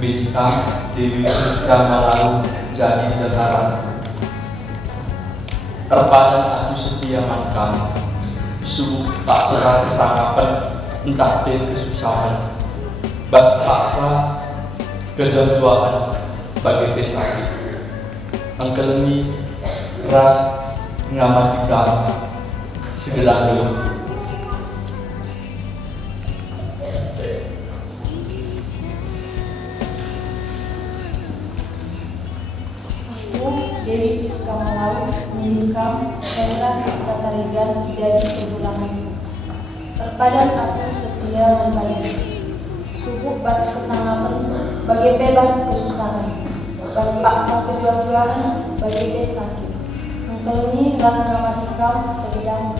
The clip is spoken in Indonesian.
Milikam diwujudkan melalui jadi terharap. Terpadan aku setia mankam, subuh paksa kesangapan entah de kesusahan. Bas paksa kejajuan bagi pesakit. Angkeleni ras ngamatikam segera gelap. Dewi Fiska Malau menikam Ella Istatarigan jadi kebulanganku. Terkadang aku setia membayar subuh bas kesangapan bagi bebas kesusahan. Bas paksa kejuang-juangan bagi sakit. Engkau ini ras ngamatikam segedang